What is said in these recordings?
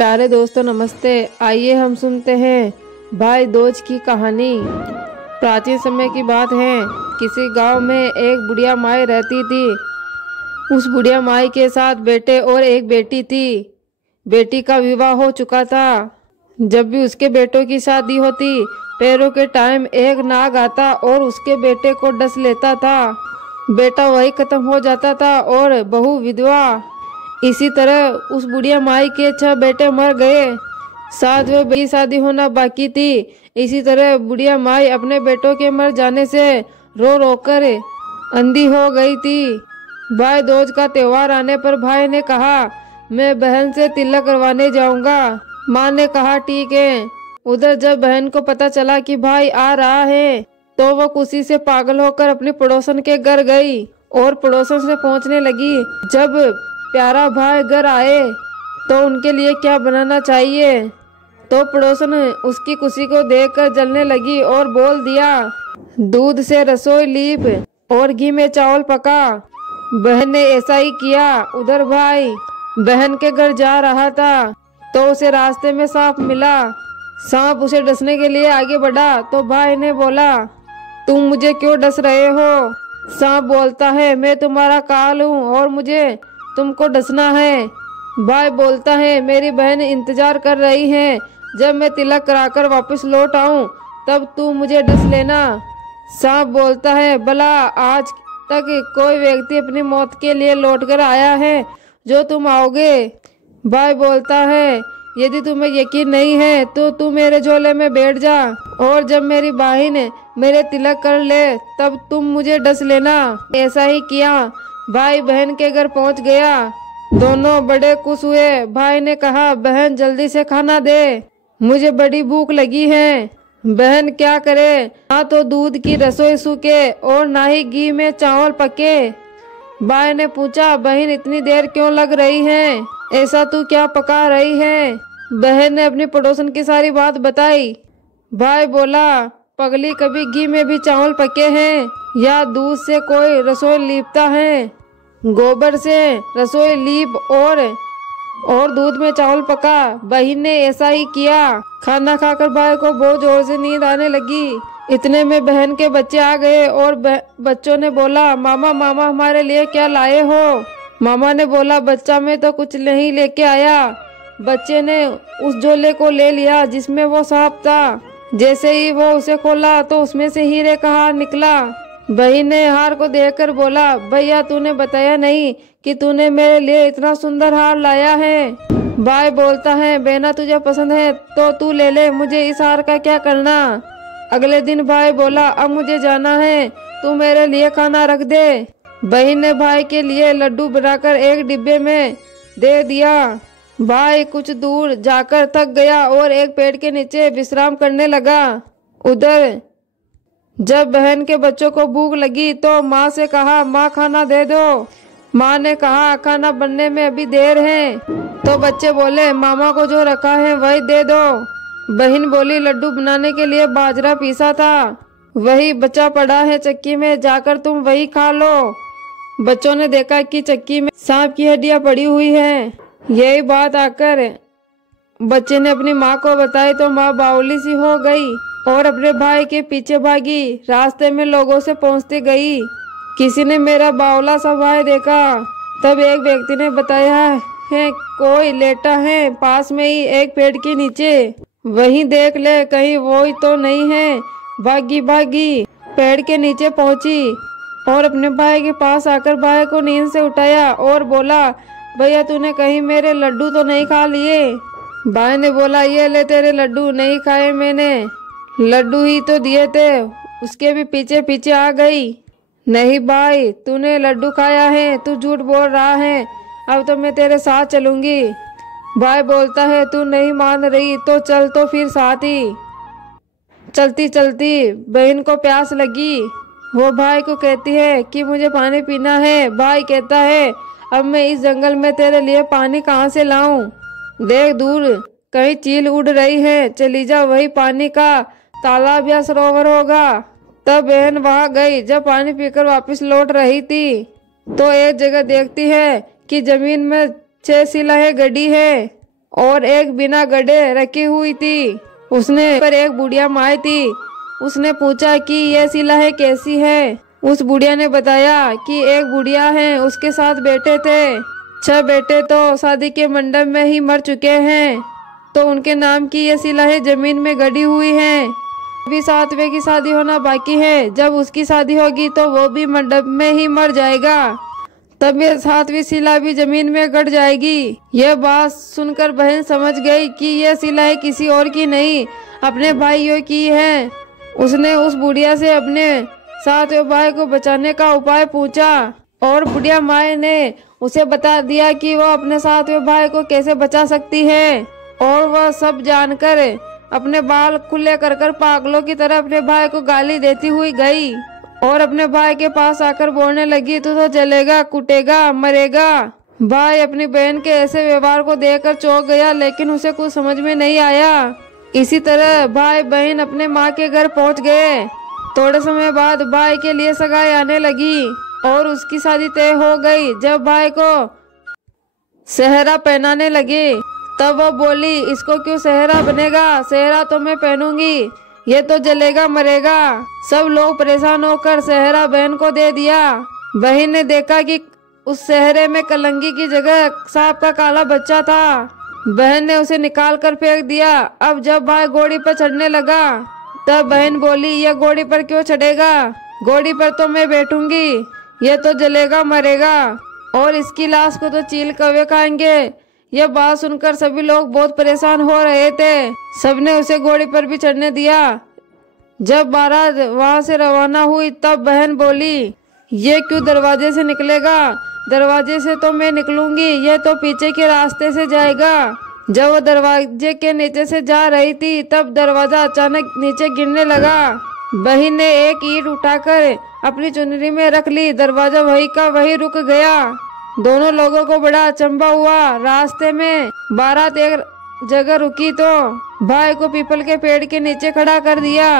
प्यारे दोस्तों नमस्ते। आइए हम सुनते हैं भाई दोज की कहानी। प्राचीन समय की बात है। किसी गांव में एक बुढ़िया माई रहती थी। उस बुढ़िया माई के साथ बेटे और एक बेटी थी। बेटी का विवाह हो चुका था। जब भी उसके बेटों की शादी होती, पैरों के टाइम एक नाग आता और उसके बेटे को डस लेता था। बेटा वही खत्म हो जाता था और बहू विधवा। इसी तरह उस बुढ़िया माई के 6 बेटे मर गए। 7वें बेटी शादी होना बाकी थी। इसी तरह बुढ़िया माई अपने बेटों के मर जाने से रो रो कर अंधी हो गई थी। भाई दूज का त्योहार आने पर भाई ने कहा, मैं बहन से तिलक करवाने जाऊंगा। माँ ने कहा ठीक है। उधर जब बहन को पता चला कि भाई आ रहा है तो वो खुशी से पागल होकर अपनी पड़ोसन के घर गई और पड़ोसन से पूछने लगी, जब प्यारा भाई घर आए तो उनके लिए क्या बनाना चाहिए। तो पड़ोसन उसकी खुशी को देखकर जलने लगी और बोल दिया, दूध से रसोई लीप और घी में चावल पका। बहन ने ऐसा ही किया। उधर भाई बहन के घर जा रहा था तो उसे रास्ते में सांप मिला। सांप उसे डसने के लिए आगे बढ़ा तो भाई ने बोला, तुम मुझे क्यों डस रहे हो। सांप बोलता है, मैं तुम्हारा काल हूँ और मुझे तुमको डसना है। भाई बोलता है, मेरी बहन इंतजार कर रही है। जब मैं तिलक कराकर वापस लौट आऊं तब तू मुझे डस लेना। सांप बोलता है, भला आज तक कोई व्यक्ति अपनी मौत के लिए लौट कर आया है जो तुम आओगे। भाई बोलता है, यदि तुम्हें यकीन नहीं है तो तू मेरे झोले में बैठ जा और जब मेरी बहन मेरे तिलक कर ले तब तुम मुझे डस लेना। ऐसा ही किया। भाई बहन के घर पहुंच गया। दोनों बड़े खुश हुए। भाई ने कहा, बहन जल्दी से खाना दे, मुझे बड़ी भूख लगी है। बहन क्या करे, ना तो दूध की रसोई सूखे और ना ही घी में चावल पके। भाई ने पूछा, बहन इतनी देर क्यों लग रही है, ऐसा तू क्या पका रही है। बहन ने अपनी पड़ोसन की सारी बात बताई। भाई बोला, पगली कभी घी में भी चावल पके हैं या दूध से कोई रसोई लीपता है। गोबर से रसोई लीप और दूध में चावल पका। बहन ने ऐसा ही किया। खाना खाकर भाई को बहुत जोर से नींद आने लगी। इतने में बहन के बच्चे आ गए और बच्चों ने बोला, मामा मामा हमारे लिए क्या लाए हो। मामा ने बोला, बच्चा मैं तो कुछ नहीं लेके आया। बच्चे ने उस झोले को ले लिया जिसमें वो सांप था। जैसे ही वो उसे खोला तो उसमें से हीरे का हार निकला। बहन ने हार को देखकर बोला, भैया तूने बताया नहीं कि तूने मेरे लिए इतना सुंदर हार लाया है। भाई बोलता है, बहना तुझे पसंद है तो तू ले ले, मुझे इस हार का क्या करना। अगले दिन भाई बोला, अब मुझे जाना है, तू मेरे लिए खाना रख दे। बहन ने भाई के लिए लड्डू बनाकर एक डिब्बे में दे दिया। भाई कुछ दूर जाकर थक गया और एक पेड़ के नीचे विश्राम करने लगा। उधर जब बहन के बच्चों को भूख लगी तो माँ से कहा, माँ खाना दे दो। माँ ने कहा, खाना बनने में अभी देर है। तो बच्चे बोले, मामा को जो रखा है वही दे दो। बहन बोली, लड्डू बनाने के लिए बाजरा पीसा था, वही बचा पड़ा है चक्की में, जाकर तुम वही खा लो। बच्चों ने देखा कि चक्की में सांप की हड्डियां पड़ी हुई है। यही बात आकर बच्चे ने अपनी माँ को बताई तो माँ बावली सी हो गई और अपने भाई के पीछे भागी। रास्ते में लोगों से पहुंचती गई। किसी ने मेरा बावला सा भाई देखा। तब एक व्यक्ति ने बताया है, कोई लेटा है पास में ही एक पेड़ के नीचे, वहीं देख ले कहीं वो ही तो नहीं है। भागी भागी पेड़ के नीचे पहुंची और अपने भाई के पास आकर भाई को नींद से उठाया और बोला, भैया तूने कहीं मेरे लड्डू तो नहीं खा लिए। भाई ने बोला, ये ले तेरे लड्डू, नहीं खाए मैंने, लड्डू ही तो दिए थे। उसके भी पीछे पीछे आ गई। नहीं भाई तूने लड्डू खाया है, तू झूठ बोल रहा है, अब तो मैं तेरे साथ चलूंगी। भाई बोलता है, तू नहीं मान रही तो चल तो फिर साथ ही। चलती चलती बहन को प्यास लगी। वो भाई को कहती है कि मुझे पानी पीना है। भाई कहता है, अब मैं इस जंगल में तेरे लिए पानी कहाँ से लाऊं। देख दूर कहीं चील उड़ रही है, चली जा, वही पानी का तालाब या सरोवर होगा। तब बहन वहां गई। जब पानी पीकर वापस लौट रही थी तो एक जगह देखती है कि जमीन में 6 शिलाएं गड़ी है। और एक बिना गड्ढे रखी हुई थी। उसने पर एक बुढ़िया माई थी। उसने पूछा कि ये सिलाएं कैसी है। उस बुढ़िया ने बताया कि एक बुढ़िया है, उसके साथ बेटे थे। 6 बेटे तो शादी के मंडप में ही मर चुके हैं, तो उनके नाम की ये सिलाएं जमीन में गड़ी हुई हैं। अभी 7वें की शादी होना बाकी है। जब उसकी शादी होगी तो वो भी मंडप में ही मर जाएगा, तब ये 7वीं सिला भी जमीन में गड़ जाएगी। यह बात सुनकर बहन समझ गई कि यह सिलाएं किसी और की नहीं, अपने भाइयों की है। उसने उस बुढ़िया से अपने 7वें भाई को बचाने का उपाय पूछा और बुढ़िया माई ने उसे बता दिया कि वह अपने 7वें भाई को कैसे बचा सकती है। और वह सब जानकर अपने बाल खुले कर कर पागलों की तरह अपने भाई को गाली देती हुई गई और अपने भाई के पास आकर बोलने लगी, तू तो जलेगा, कुटेगा, मरेगा। भाई अपनी बहन के ऐसे व्यवहार को देखकर चौंक गया, लेकिन उसे कुछ समझ में नहीं आया। इसी तरह भाई बहन अपने माँ के घर पहुँच गए। थोड़े समय बाद भाई के लिए सगाई आने लगी और उसकी शादी तय हो गई। जब भाई को सेहरा पहनाने लगे तब वह बोली, इसको क्यों सेहरा बनेगा, सेहरा तो मैं पहनूंगी, ये तो जलेगा मरेगा। सब लोग परेशान होकर सेहरा बहन को दे दिया। बहन ने देखा कि उस सेहरे में कलंगी की जगह सांप का काला बच्चा था। बहन ने उसे निकाल कर फेंक दिया। अब जब भाई घोड़ी पर चढ़ने लगा तब बहन बोली, यह घोड़ी पर क्यों चढ़ेगा, घोड़ी पर तो मैं बैठूंगी, यह तो जलेगा मरेगा और इसकी लाश को तो चील कौवे खाएंगे। यह बात सुनकर सभी लोग बहुत परेशान हो रहे थे। सबने उसे घोड़ी पर भी चढ़ने दिया। जब बारात वहां से रवाना हुई तब बहन बोली, ये क्यों दरवाजे से निकलेगा, दरवाजे से तो मैं निकलूंगी, यह तो पीछे के रास्ते से जाएगा। जब वो दरवाजे के नीचे से जा रही थी तब दरवाजा अचानक नीचे गिरने लगा। बहन ने एक ईंट उठाकर अपनी चुनरी में रख ली। दरवाजा वही का वही रुक गया। दोनों लोगों को बड़ा अचंभा हुआ। रास्ते में बारात एक जगह रुकी तो भाई को पीपल के पेड़ के नीचे खड़ा कर दिया।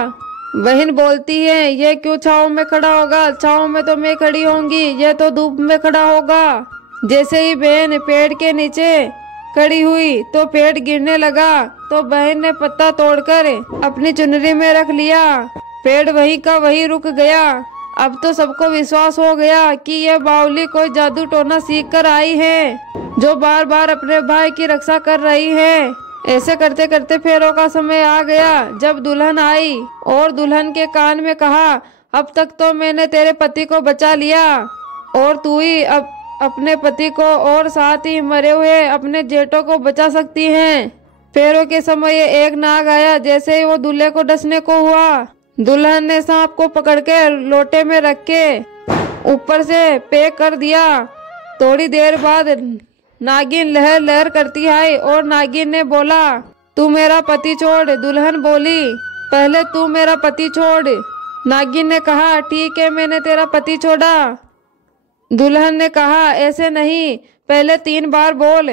बहन बोलती है, ये क्यों छाँव में खड़ा होगा, छाँव में तो मैं खड़ी होंगी, ये तो धूप में खड़ा होगा। जैसे ही बहन पेड़ के नीचे खड़ी हुई तो पेड़ गिरने लगा, तो बहन ने पत्ता तोड़कर अपनी चुनरी में रख लिया। पेड़ वही का वही रुक गया। अब तो सबको विश्वास हो गया कि यह बावली कोई जादू टोना सीख कर आई है, जो बार बार अपने भाई की रक्षा कर रही है। ऐसे करते करते फेरों का समय आ गया। जब दुल्हन आई और दुल्हन के कान में कहा, अब तक तो मैंने तेरे पति को बचा लिया और तू ही अब अपने पति को और साथ ही मरे हुए अपने जेठों को बचा सकती हैं। फेरों के समय एक नाग आया। जैसे ही वो दूल्हे को डसने को हुआ, दुल्हन ने सांप को पकड़के लोटे में रख के ऊपर से पैक कर दिया। थोड़ी देर बाद नागिन लहर लहर करती आई और नागिन ने बोला, तू मेरा पति छोड़। दुल्हन बोली, पहले तू मेरा पति छोड़। नागिन ने कहा, ठीक है, मैंने तेरा पति छोड़ा। दुल्हन ने कहा, ऐसे नहीं, पहले 3 बार बोल।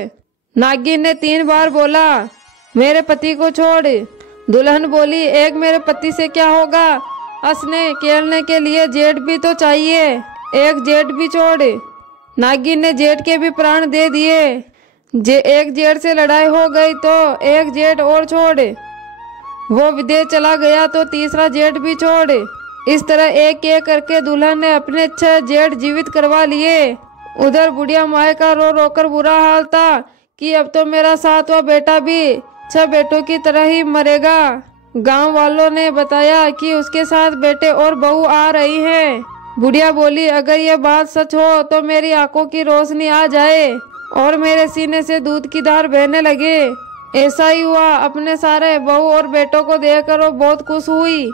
नागिन ने 3 बार बोला, मेरे पति को छोड़। दुल्हन बोली, एक मेरे पति से क्या होगा, हंसने खेलने के लिए जेठ भी तो चाहिए, एक जेठ भी छोड़। नागिन ने जेठ के भी प्राण दे दिए। एक जेठ से लड़ाई हो गई तो एक जेठ और छोड़। वो विदेश चला गया तो तीसरा जेठ भी छोड़। इस तरह एक एक करके दुल्हन ने अपने 6 जेठ जीवित करवा लिए। उधर बुढ़िया माई का रो रो कर बुरा हाल था कि अब तो मेरा 7वां बेटा भी 6 बेटों की तरह ही मरेगा। गांव वालों ने बताया कि उसके 7 बेटे और बहू आ रही हैं। बुढ़िया बोली, अगर ये बात सच हो तो मेरी आंखों की रोशनी आ जाए और मेरे सीने से दूध की धार बहने लगे। ऐसा ही हुआ। अपने सारे बहू और बेटों को देखकर वो बहुत खुश हुई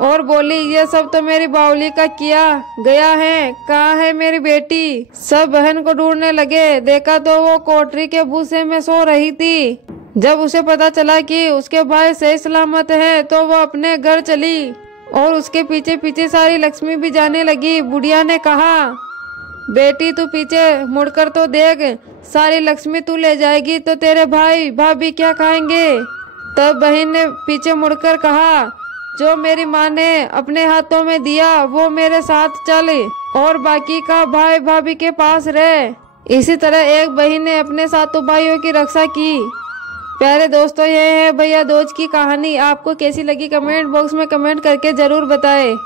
और बोली, ये सब तो मेरी बावली का किया गया है, कहाँ है मेरी बेटी। सब बहन को ढूंढने लगे। देखा तो वो कोठरी के भूसे में सो रही थी। जब उसे पता चला कि उसके भाई सही सलामत है तो वो अपने घर चली और उसके पीछे पीछे सारी लक्ष्मी भी जाने लगी। बुढ़िया ने कहा, बेटी तू पीछे मुड़कर तो देख, सारी लक्ष्मी तू ले जाएगी तो तेरे भाई भाभी क्या खाएंगे। तब बहन ने पीछे मुड़कर कहा, जो मेरी माँ ने अपने हाथों में दिया वो मेरे साथ चल और बाकी का भाई भाभी के पास रहे। इसी तरह एक बहन ने अपने सातों भाइयों की रक्षा की। प्यारे दोस्तों, यह है भैया दूज की कहानी। आपको कैसी लगी कमेंट बॉक्स में कमेंट करके ज़रूर बताएं।